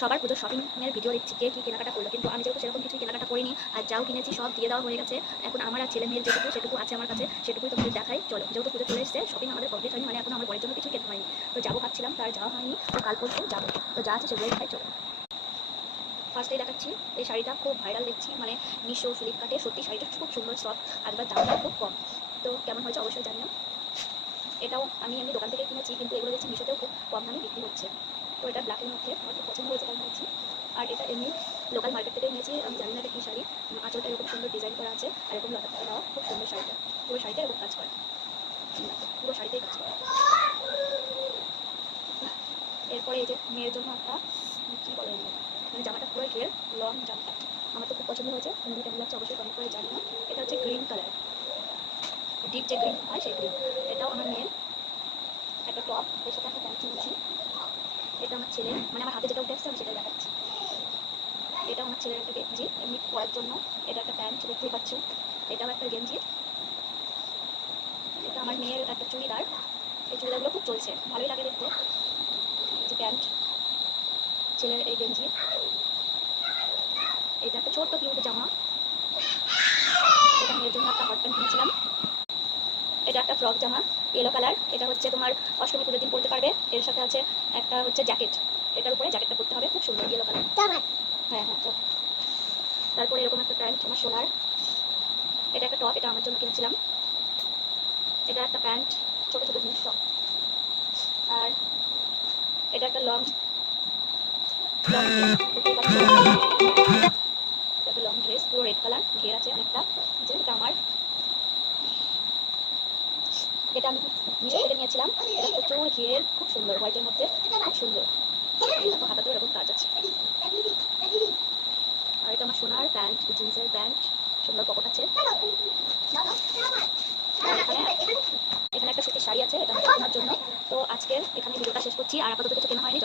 সবার পুজোর শপিংয়ের ভিডিও দেখছি কে কী কেনাকাটা করলো, কিন্তু আমি যেহেতু সেরকম কিছুই কেনাকাটা করিনি। আর যাও কিনেছি সব দিয়ে দেওয়া হয়ে গেছে। এখন আমার আর ছেলে মেয়ের যেটুকু সেটুকু আছে আমার কাছে, সেটুকুই তোমাদের দেখাই। চলো, যেহেতু পুজো চলে এসেছে, শপিং আমাদের কমপ্লিট হয়নি, মানে এখন আমার বড়ের জন্য কিছুই কিনতে হয়নি। তো যাবো ভাবছিলাম, তার যাওয়া হয়নি, তো কাল পরশু যাবো। তো যা আছে সেগুলোই দেখাই, চলো। ফার্স্টেই দেখাচ্ছি এই শাড়িটা, খুব ভাইরাল দেখছি, মানে মিশো ফ্লিপকার্টে। সত্যি শাড়িটা খুব সুন্দর, সফট, আর এবার দামটা খুব কম। তো কেমন হয়েছে অবশ্যই জানিও। এটাও আমি এমনি দোকান থেকে কিনেছি, কিন্তু এগুলো দেখছি মিশোতেও খুব কম দামে বিক্রি হচ্ছে। তো এটা ব্ল্যাকের মধ্যে আমার খুব পছন্দ হয়েছে, তাই নিয়েছি। আর এটা এমনি লোকাল মার্কেট থেকে নিয়েছি। আমি জানি না এটা কী শাড়ি, আঁচলটা এরকম সুন্দর ডিজাইন করা আছে, আর এরকম লতা পাতা দেওয়া, খুব সুন্দর শাড়িটা। পুরো শাড়িটা এরকম কাজ করে, পুরো শাড়িতেই কাজ করে। এরপরে এই যে মেয়ের জন্য একটা কী বলে, মানে জামাটা পুরো ঘের, লং জামাটা আমার তো খুব পছন্দ হয়েছে। তুমি কেমন লাগছে অবশ্যই কমেন্ট করে জানিও। এটা হচ্ছে গ্রিন কালার, ডিপ যে গ্রিন হয় সেই গ্রিন। এটাও আমার মেয়ের একটা টপ, এর সাথে একটা প্যান্ট কিনেছি। এটা আমার ছেলে, মানে আমার হাতে যেটা উঠে আসছে আমি সেটাই দেখাচ্ছি। এটা আমার ছেলের একটা গেঞ্জি এমনি পরার জন্য। এটা একটা প্যান্ট দেখতেই পাচ্ছ, এটাও একটা গেঞ্জি। এটা আমার মেয়ের একটা চুড়িদার, এই চুড়িদারগুলো খুব চলছে, ভালোই লাগে দেখতে। এই যে প্যান্ট, ছেলের এই গেঞ্জি। এটা একটা ছোট্ট কিউট জামা, এটা মেয়ের জন্য একটা হট প্যান্ট কিনেছিলাম। এটা একটা ফ্রক জামা, ইয়েলো কালার। এটা হচ্ছে তোমার অষ্টমী পুজোর দিন পরতে পারবে। এর সাথে আছে একটা হচ্ছে জ্যাকেট, এটার উপরে জ্যাকেটটা পরতে হবে, খুব সুন্দর ইয়েলো কালার। হ্যাঁ হ্যাঁ, তো তারপরে এরকম একটা প্যান্ট আমার সোনার। এটা একটা টপ, এটা আমার জন্য কিনেছিলাম। এটা একটা প্যান্ট, ছোটো ছোটো জিনিস টপ। আর এটা একটা লং একটা লং ড্রেস, পুরো রেড কালার, ঘের আছে অনেকটা। যে এটা আমার, এটা আমি মিশো থেকে নিয়েছিলাম। এটা প্রচুর ঘের, খুব সুন্দর, হোয়াইটের মধ্যে খুব সুন্দর। হাতাতেও এরকম কাজ আছে। আর এটা আমার সোনার প্যান্ট, জিন্সের প্যান্ট, সুন্দর পকেট আছে। এখানে একটা সুতির শাড়ি আছে, এটা আমার জন্য। তো আজকে এখানে ভিডিওটা শেষ করছি। আর আপাতত কিছু কেনা হয়নি।